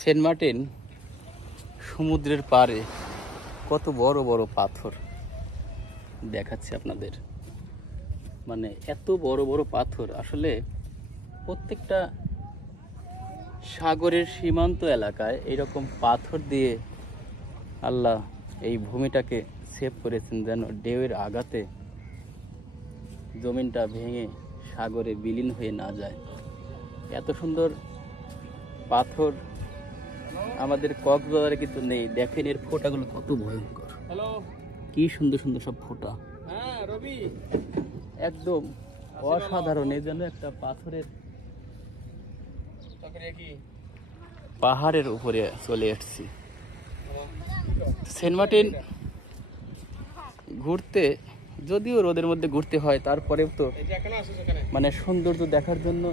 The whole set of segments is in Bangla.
সেন্ট মার্টিন সমুদ্রের পাড়ে কত বড় বড় পাথর দেখাচ্ছে আপনাদের। মানে এত বড় বড় পাথর, আসলে প্রত্যেকটা সাগরের সীমান্ত এলাকায় এইরকম পাথর দিয়ে আল্লাহ এই ভূমিটাকে সেভ করেছেন, যেন ঢেউয়ের আঘাতে জমিনটা ভেঙে সাগরে বিলীন হয়ে না যায়। এত সুন্দর পাথর আমাদের কক্সবাজারে কিন্তু নেই। দেখেন এর ফোঁটাগুলো কত ভয়ঙ্কর, কি সুন্দর সুন্দর সব ফোঁটা, একদম অসাধারণ। এই জন্য একটা পাহাড়ের উপরে চলে এসেছি। সেন্ট মার্টিন ঘুরতে, যদিও রোদের মধ্যে ঘুরতে হয়, তারপরেও তো মানে সৌন্দর্য দেখার জন্য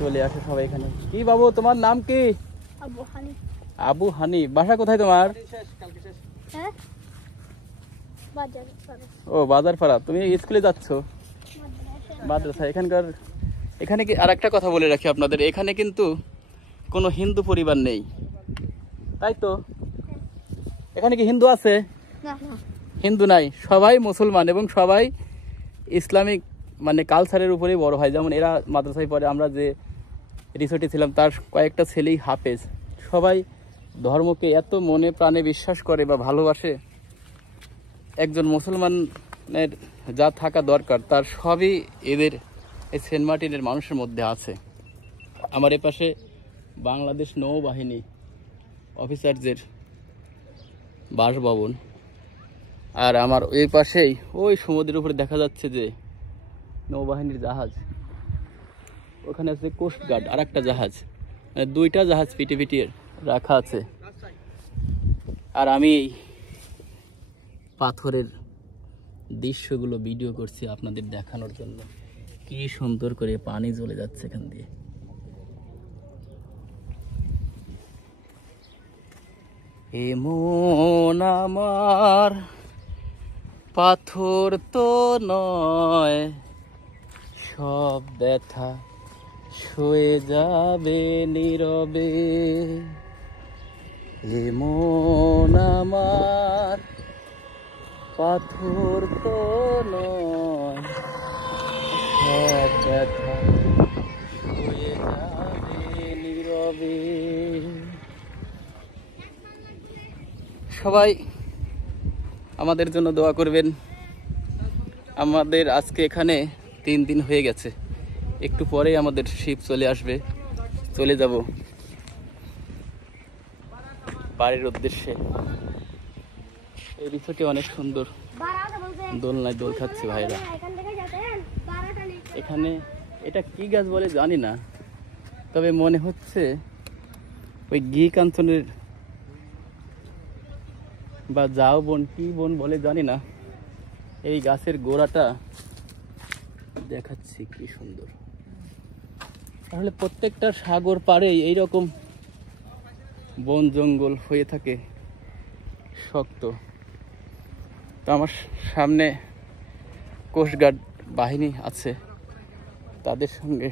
চলে আসে সবাই এখানে। কি বাবু, তোমার নাম কি? আবু হানি। বাসা কোথায় তোমার? ও, বাজারপাড়া। তুমি স্কুলে যাচ্ছ? মাদ্রাসা। এখানে কি আর একটা কথা বলে রাখি আপনাদের, এখানে কিন্তু কোনো হিন্দু পরিবার নেই, তাই তো? এখানে কি হিন্দু আছে? হিন্দু নাই, সবাই মুসলমান এবং সবাই ইসলামিক মানে কালচারের উপরেই বড় হয়। যেমন এরা মাদ্রাসায় পড়ে, আমরা যে রিসোর্টে ছিলাম তার কয়েকটা ছেলেই হাফেজ। সবাই ধর্মকে এত মনে প্রাণে বিশ্বাস করে বা ভালোবাসে, একজন মুসলমানের যা থাকা দরকার তার সবই এদের এই সেন্ট মার্টিনের মানুষের মধ্যে আছে। আমার এপাশে বাংলাদেশ নৌবাহিনী অফিসারদের বাসভবন, আর আমার ওই পাশেই ওই সমুদ্রের উপরে দেখা যাচ্ছে যে নৌবাহিনীর জাহাজ, ওখানে আছে কোস্টগার্ড আর একটা জাহাজ, মানে দুইটা জাহাজ পিটিয়ে রাখা আছে। আর আমি পাথরের দৃশ্যগুলো ভিডিও করছি আপনাদের দেখানোর জন্য। কি সুন্দর করে পানি চলে যাচ্ছে এখান দিয়ে। এমন আমার পাথর তো নয়, সব ব্যথা সয়ে যাবে নীরবে। এমন আমার পাথর তো নয়, সব ব্যথা সয়ে যাবে নীরবে। সবাই আমাদের জন্য দোয়া করবেন। আমাদের আজকে এখানে 3 দিন হয়ে গেছে, একটু পরেই আমাদের শিপ চলে আসবে, চলে যাব বাড়ির উদ্দেশ্যে। এই রিসোর্টটি অনেক সুন্দর, দোলনায় দোল খাচ্ছে ভাইরা। এখানে এটা কি গাছ বলে জানি না, তবে মনে হচ্ছে ওই ঘি কাঞ্চনের বা যাও বন, কি বন বলে জানি না। এই গাছের গোড়াটা দেখাচ্ছি, কি সুন্দর। তাহলে প্রত্যেকটা সাগর পাড়ে এইরকম বন জঙ্গল হয়ে থাকে শক্ত। তো আমার সামনে কোস্টগার্ড বাহিনী আছে, তাদের সঙ্গে